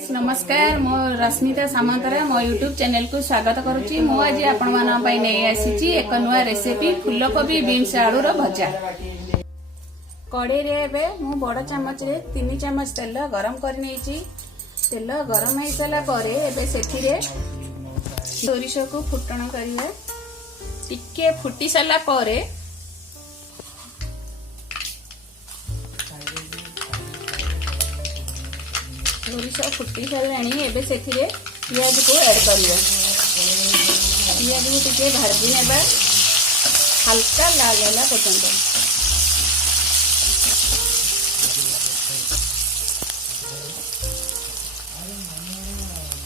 नमस्कार मो रश्मिता सामंतरा मो यूट्यूब चैनल को स्वागत करुच्ची। मु आज आपण मानन पई नै आसीची एक नुआ रेसिपी फूलकोबी बीन्स आलू रो भजा। कड़े रे एबे मु बड़ चमच रे 3 चमच तेल गरम कर नेची। तेल गरम हो सारा परे एबे सेठी रे सोरिष को फुटण करिए। टिके फुटी सारा परे सोरिष फुटी सारे एबे सेथिरे पियाज को ऐड करिए। पियाज को टिके भाजी नेबा हल्का लाल होला पर्यंत।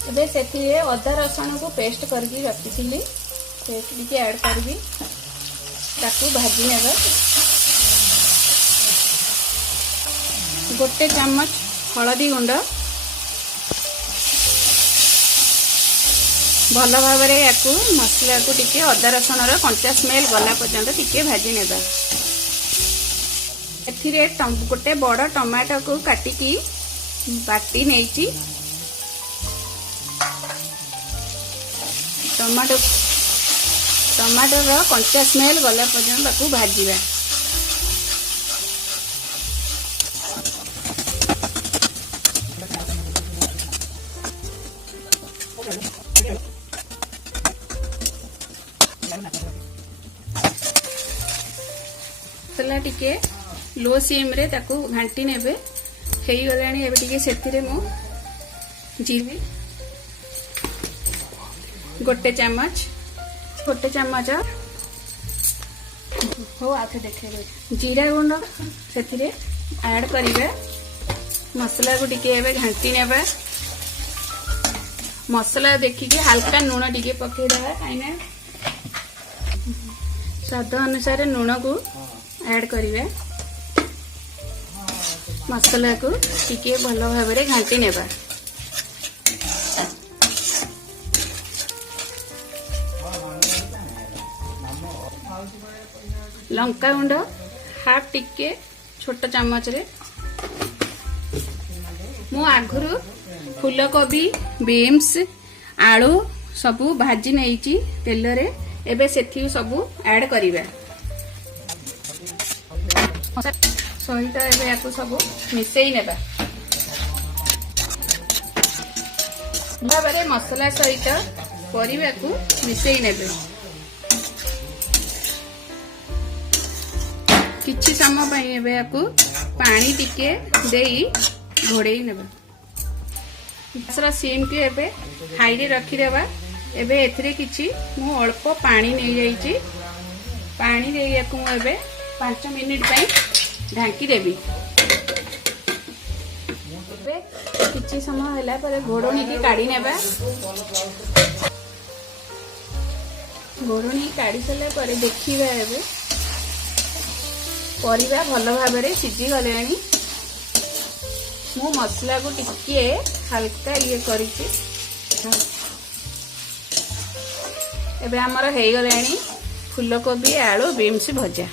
एबे सेथिरे अदा रसुण को पेस्ट करके रखिथिली पेस्ट टिके ऐड करबी ताकू भाजी नेबा। गोटे चम्मच हळदी गुंड भल भाव मसला को टिके अदा रसुण कंचा स्मेल गला पर्यंत टिके भाजी नेबा। एथिरे गोटे बड़ टमाटो को काटिकी बाटी नेची। टमाटो कंचा स्मेल गला पर्यंत ताकू भाजीबा। मसला टिके लो सीम रे ताकू घांटी नेबे हेई गलानी। एबे टिके सेथिरे मु जीरे गोटे चम्मच हो आथे देखे जीरा गुंड सेथिरे ऐड करिवे। मसला को टिके एबे घांटी नेबे। मसला देखिके हल्का लूण टिके पके देबा काइना स्वाद अनुसार लूण को ऐड करिवे। मसला को टिके भल भाव में घांटी नेबा। लंका गुंड हाफ टिके छोट चम्मच रे। मु आगुरु फूलकोबी बीन्स आलू सबू भाजी नेइची तेल रे। एबे सेथि सबू ऐड करिवे सहित एबे याकू सबू मिसेई नेबा। भाबरे मसला सहित परिबा को मिसेई नेबे। किछि समय पई एबे याकू पानी टिके देई घोड़ेई नेबा। गैसर सीम के एबे हाई रे रखी देबा। एबे एथिरे किछि मु अल्प पानी नै जाईची। पानी दे याकू एबे 5 मिनिट पई ढांकी देबी। एबे किछि समय होला पर घोड़णी की काढी नेबा। घोड़णी काढी सले पर देखिबा एबे परिबा भल भाव में सिझी गलेनी। मु मसला को टिके हल्का ये करिछि। एबे हमर हेई गलेनी फूलकोबी आलू बीन्स भजा।